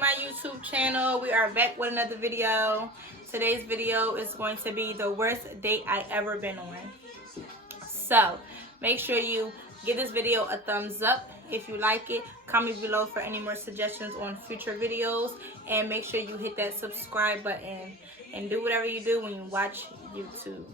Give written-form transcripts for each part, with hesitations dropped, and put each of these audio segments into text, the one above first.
my YouTube channel. We are back with another video. Today's video is going to be the worst date I ever been on. So make sure you give this video a thumbs up if you like it. Comment below for any more suggestions on future videos, and make sure you hit that subscribe button and do whatever you do when you watch YouTube.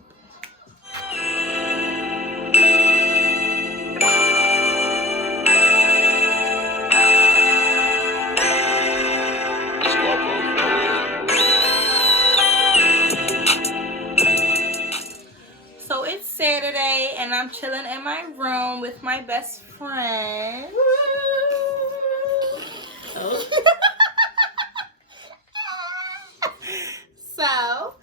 So it's Saturday and I'm chilling in my room with my best friend. Oh. So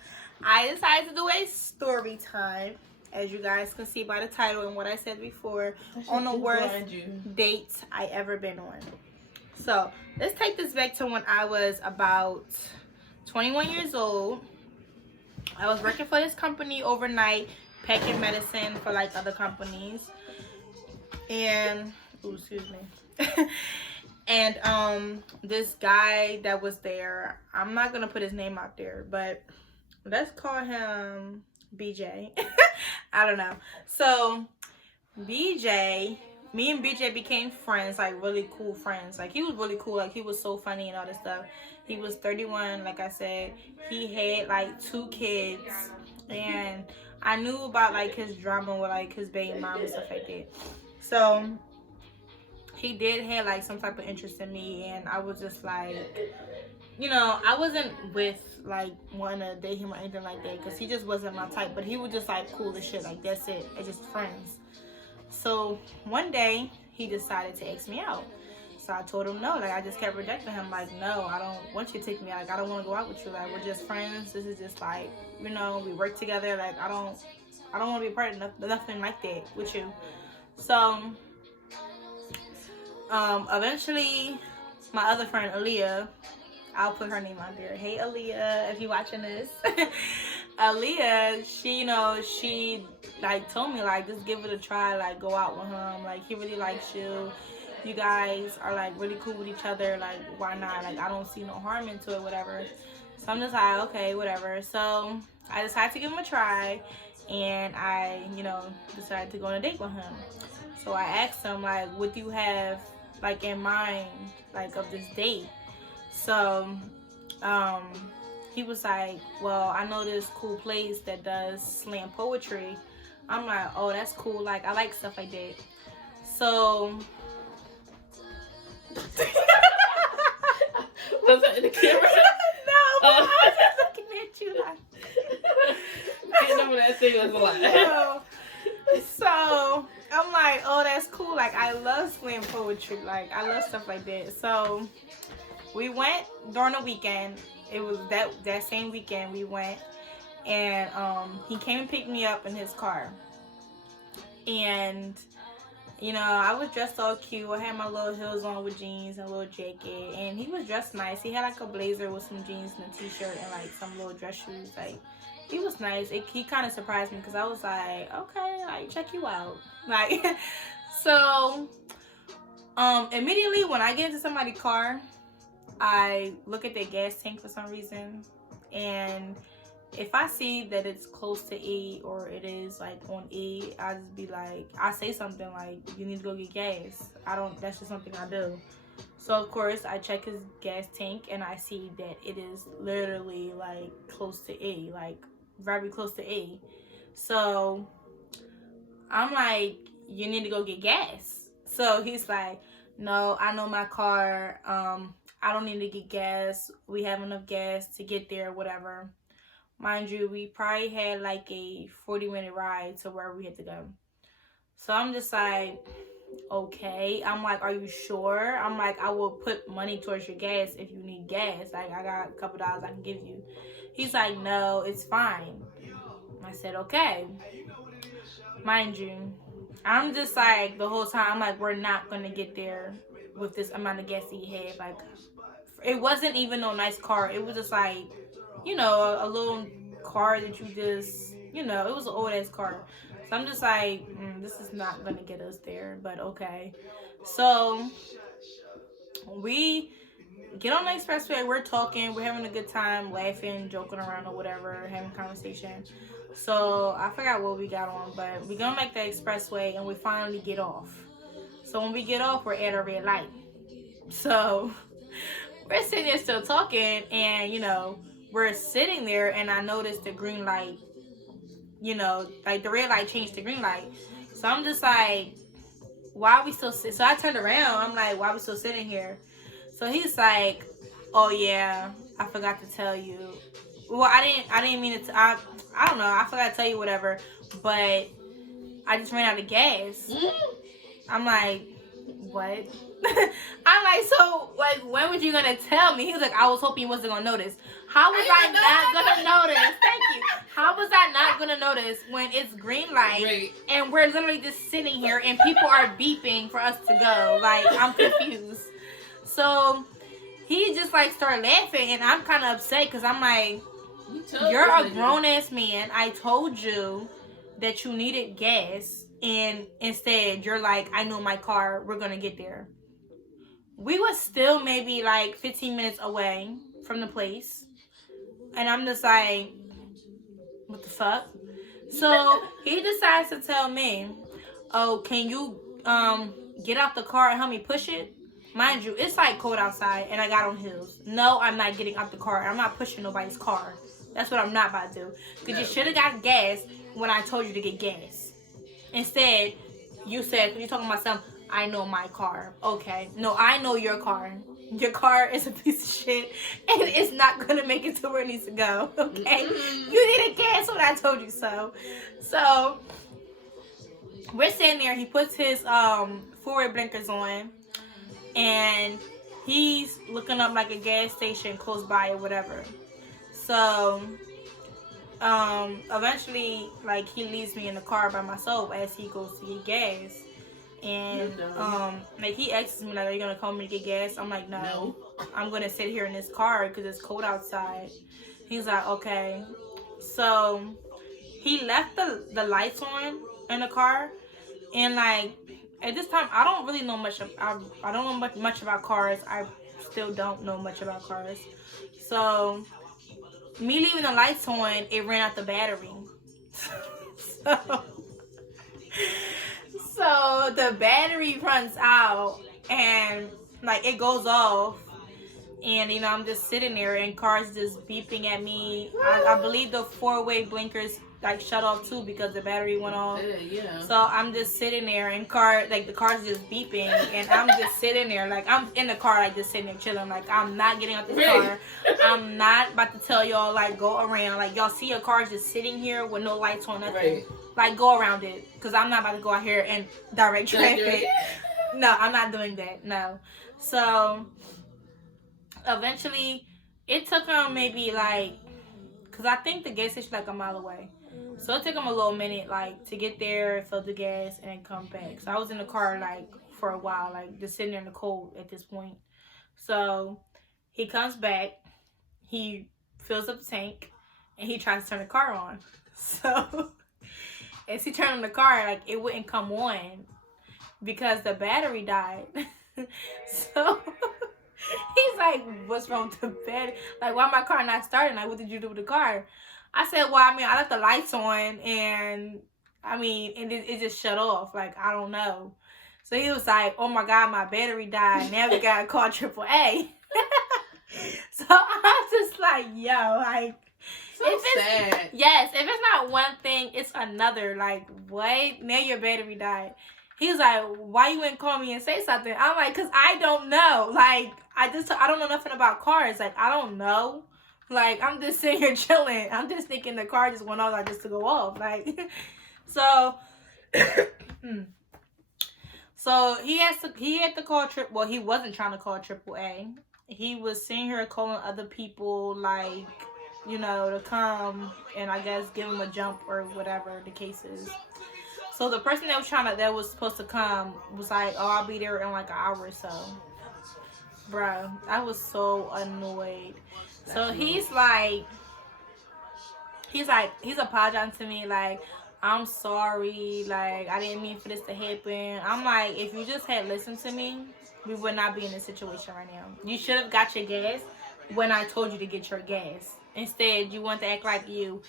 I decided to do a story time, as you guys can see by the title and what I said before, on the worst dates I ever been on. So let's take this back to when I was about 21 years old. I was working for this company overnight, packing medicine for like other companies. And, ooh, excuse me. And this guy that was there, I'm not gonna put his name out there, but let's call him BJ. I don't know. So BJ, me and BJ became friends, like really cool friends. Like he was really cool, like he was so funny and all this stuff. He was 31, like I said. He had like 2 kids, and I knew about like his drama with like his baby mom and stuff like that. So he did have like some type of interest in me, and I was just like, you know, I wasn't with like wanting to date him or anything like that, because he just wasn't my type. But he was just like cool as shit, like that's it, it's just friends. So one day he decided to ask me out. So I told him no. Like I just kept rejecting him. Like, no, I don't want you to take me out. Like I don't want to go out with you. Like we're just friends. This is just like, you know, we work together. Like I don't want to be a part of nothing like that with you. So eventually my other friend Aaliyah, I'll put her name out there. Hey Aaliyah, if you're watching this. Aaliyah, she like told me like just give it a try, like go out with him. Like he really likes you. You guys are like really cool with each other. Like why not? Like I don't see no harm into it, whatever. So I'm just like, okay, whatever. So I decided to give him a try, and I, decided to go on a date with him. So I asked him like, what do you have like in mind like of this date? So he was like, well, I know this cool place that does slam poetry. I'm like, oh, that's cool. Like I like stuff like that. So was that in the camera? No, I was just looking at you like. Getting over that thing was a lot. So I'm like, oh, that's cool. Like I love slam poetry. Like I love stuff like that. So we went during the weekend. It was that same weekend we went, and he came and picked me up in his car. And I was dressed all cute. I had my little heels on with jeans and a little jacket, and he was dressed nice. He had like a blazer with some jeans and a t-shirt and like some little dress shoes. Like he was nice. He kind of surprised me, because I was like, okay, like check you out. Like so immediately when I get into somebody's car, I look at their gas tank for some reason, and if I see that it's close to E or it is like on E, I just be like, I say something like, you need to go get gas. That's just something I do. So of course I check his gas tank, and I see that it is literally like close to E, like very close to E. So I'm like, you need to go get gas. So he's like, no, I know my car. I don't need to get gas. We have enough gas to get there, whatever. Mind you, we probably had like a 40-minute ride to where we had to go. So I'm just like, okay. I'm like, are you sure? I'm like, I will put money towards your gas if you need gas. Like, I got a couple dollars I can give you. He's like, no, it's fine. I said, okay. Mind you, I'm just like, the whole time, I'm like, we're not going to get there with this amount of gas that he had. Like, it wasn't even no nice car. It was just like, a little car that you just, it was an old ass car. So I'm just like, this is not gonna get us there, but okay. So we get on the expressway. We're talking. We're having a good time, laughing, joking around or whatever, having conversation. So I forgot what we got on, but we gonna make the expressway and we finally get off. So when we get off, we're at a red light. So we're sitting there still talking, and we're sitting there, and I noticed the green light. Like the red light changed to green light. So I'm just like, why are we still sitting? So I turned around. I'm like, why are we still sitting here? So he's like, oh yeah, I forgot to tell you. Well, I didn't mean it to. I don't know. I forgot to tell you whatever, but I just ran out of gas. I'm like, what? I'm like, so, like, when was you gonna tell me? He was like, I was hoping you wasn't gonna notice. How was I not gonna notice? Thank you. How was I not gonna notice when it's green light and we're literally just sitting here and people are beeping for us to go? Like, I'm confused. So he just like started laughing, and I'm kind of upset because I'm like, you're a grown ass man. I told you that you needed gas, and instead you're like, I know my car, we're gonna get there. We was still maybe like 15 minutes away from the place, and I'm just like, what the fuck? So he decides to tell me, oh, can you get out the car and help me push it? Mind you, it's like cold outside and I got on heels. No, I'm not getting out the car. I'm not pushing nobody's car. That's what I'm not about to do. Because you should have got gas when I told you to get gas. Instead, you said, you're talking about something, I know my car. Okay. No, I know your car. Your car is a piece of shit and it's not going to make it to where it needs to go. Okay? You needed gas when I told you so. So, we're sitting there. He puts his forward blinkers on. And he's looking up like a gas station close by or whatever. So, eventually, like, he leaves me in the car by myself as he goes to get gas. And, like, he asks me, like, are you going to come to get gas? I'm like, no. I'm going to sit here in this car because it's cold outside. He's like, okay. So, he left the lights on in the car. And, like, at this time, I don't really know much. I don't know much about cars. I still don't know much about cars. So, me leaving the lights on, it ran out the battery. So the battery runs out, and like it goes off. And I'm just sitting there, and cars just beeping at me. I believe the four-way blinkers like shut off too because the battery went off. Yeah. So I'm just sitting there, and the car's just beeping, and I'm just sitting there, like I'm in the car, like just sitting there chilling, like I'm not getting out this car. I'm not about to tell y'all like go around, like y'all see a car just sitting here with no lights on, nothing. Like go around it, because I'm not about to go out here and direct traffic. No, I'm not doing that. No. So eventually, it took him maybe like, because I think the gas station like a mile away. So it took him a little minute like to get there, fill the gas, and then come back. So I was in the car like for a while, like just sitting there in the cold at this point. So he comes back, he fills up the tank, and he tries to turn the car on. So as he turned on the car, like it wouldn't come on because the battery died. So he's like, what's wrong with the battery? Like, why my car not starting? Like, what did you do with the car? I said, well, I mean, I left the lights on, and it just shut off. Like, I don't know. So he was like, oh my God, my battery died. Now we gotta call AAA. So I was just like, yo, like, so sad. Yes, if it's not one thing, it's another. Like, what? Now your battery died. He was like, why you wouldn't call me and say something? I'm like, because I don't know. Like, I don't know nothing about cars. Like, I don't know. Like, I'm just sitting here chilling. I'm just thinking the car just went off like just to go off. Like, so, so he had to call well, he wasn't trying to call AAA. He was sitting here calling other people, like, to come and I guess give him a jump or whatever the case is. So the person that was supposed to come was like, oh, I'll be there in like an hour or so. Bro, I was so annoyed. So he's apologizing to me, like, I'm sorry, like, I didn't mean for this to happen. I'm like, if you just had listened to me, we would not be in this situation right now. You should have got your gas when I told you to get your gas. Instead, you want to act like you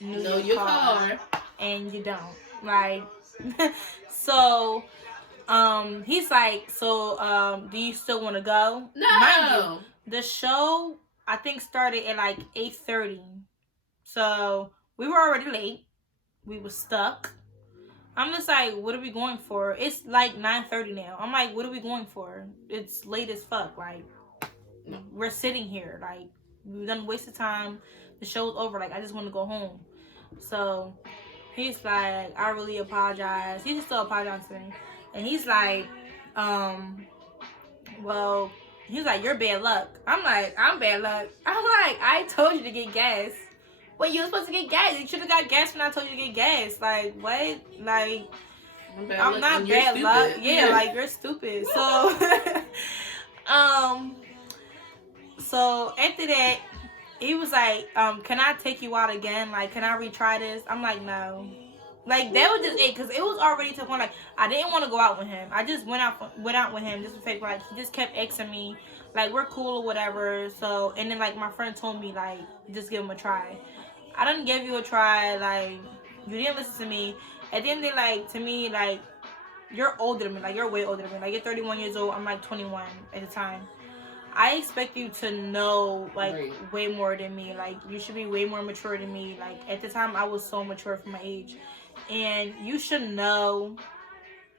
know your car, and you don't. Like, so, he's like, so, do you still want to go? No. Mind you, the show, I think, started at like 8:30. So, we were already late. We were stuck. I'm just like, what are we going for? It's like 9:30 now. I'm like, what are we going for? It's late as fuck. Like, we're sitting here. Like, we've done wasted time. The show's over. Like, I just want to go home. So, he's like, I really apologize. He's still apologizing to me. And he's like, well, he's like, you're bad luck. I'm like, I'm bad luck. I'm like, I told you to get gas. Wait, you were supposed to get gas. You should have got gas when I told you to get gas. Like, what? Like, I'm not bad luck. Yeah, like, you're stupid. So, so after that, he was like, can I take you out again? Like, can I retry this? I'm like, no. Like, that was just it, because it was already to the point, like, I didn't want to go out with him. I just went out with him just to fake, like, he just kept asking me, like, we're cool or whatever. So, and then, like, my friend told me, like, just give him a try. I didn't give you a try. Like, you didn't listen to me. And then they, like, to me, like, you're older than me. Like, you're way older than me. Like, you're 31 years old. I'm, like, 21 at the time. I expect you to know, like, way more than me. Like, you should be way more mature than me. Like, at the time, I was so mature for my age. And you should know,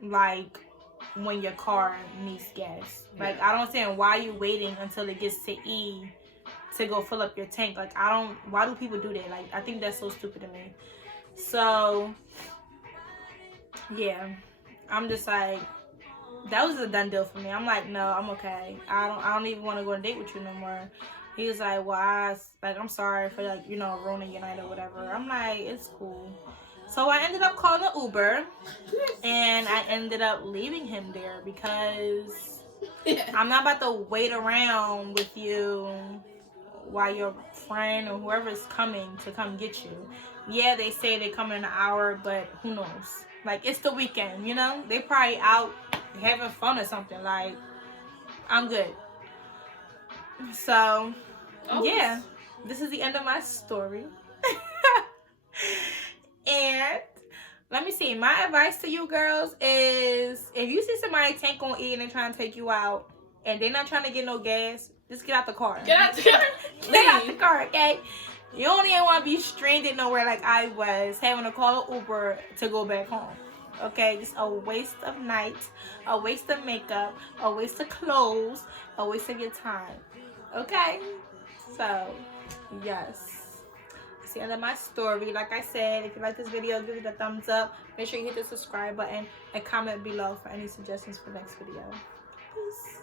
like, when your car needs gas. Like, I don't understand why you waiting until it gets to E to go fill up your tank. Like, why do people do that? Like, I think that's so stupid to me. So, yeah, I'm just like, that was a done deal for me. I'm like, no, I'm okay. I don't even want to go on a date with you no more. He was like, well, I'm sorry for, like, you know, ruining your night or whatever. I'm like, it's cool. So I ended up calling an Uber, and I ended up leaving him there because I'm not about to wait around with you while your friend or whoever is coming to come get you. Yeah, they say they come in an hour, but who knows? Like, it's the weekend, you know? They probably out having fun or something. Like, I'm good. So, yeah, this is the end of my story. And let me see. My advice to you girls is, if you see somebody tank on E and they're trying to take you out and they're not trying to get no gas, just get out the car. Get out the car. Get out the car, okay? You don't even want to be stranded nowhere like I was, having to call an Uber to go back home. Okay? Just a waste of night, a waste of makeup, a waste of clothes, a waste of your time. Okay? So, yes. That's the end of my story. Like I said, if you like this video, give it a thumbs up. Make sure you hit the subscribe button and comment below for any suggestions for the next video. Peace.